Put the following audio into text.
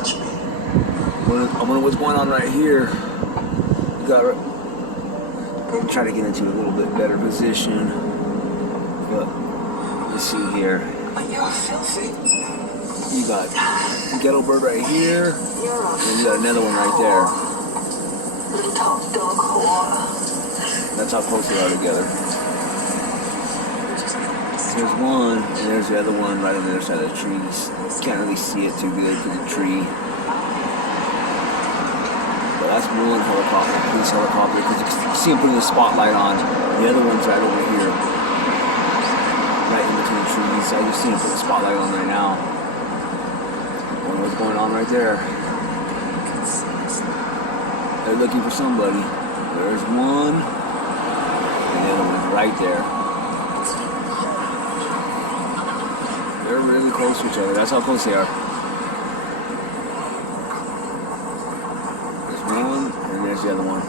touch me. I wonder what's going on right here. We got. I'm trying to get into a little bit better position, but let's see here. You're filthy. You got ghetto bird right here, and you got another one right there. Little top dog whore. That's how close they are together. There's one, and there's the other one right on the other side of the trees. Can't really see it too good because of the tree. But that's one helicopter, police helicopter, because you can see him putting the spotlight on. The other one's right over here, right in between the trees. I just see him put the spotlight on right now. Wonder what's going on right there. They're looking for somebody. There's one, and the other one's right there. They're really close to each other. That's how close they are. There's one, and there's the other one.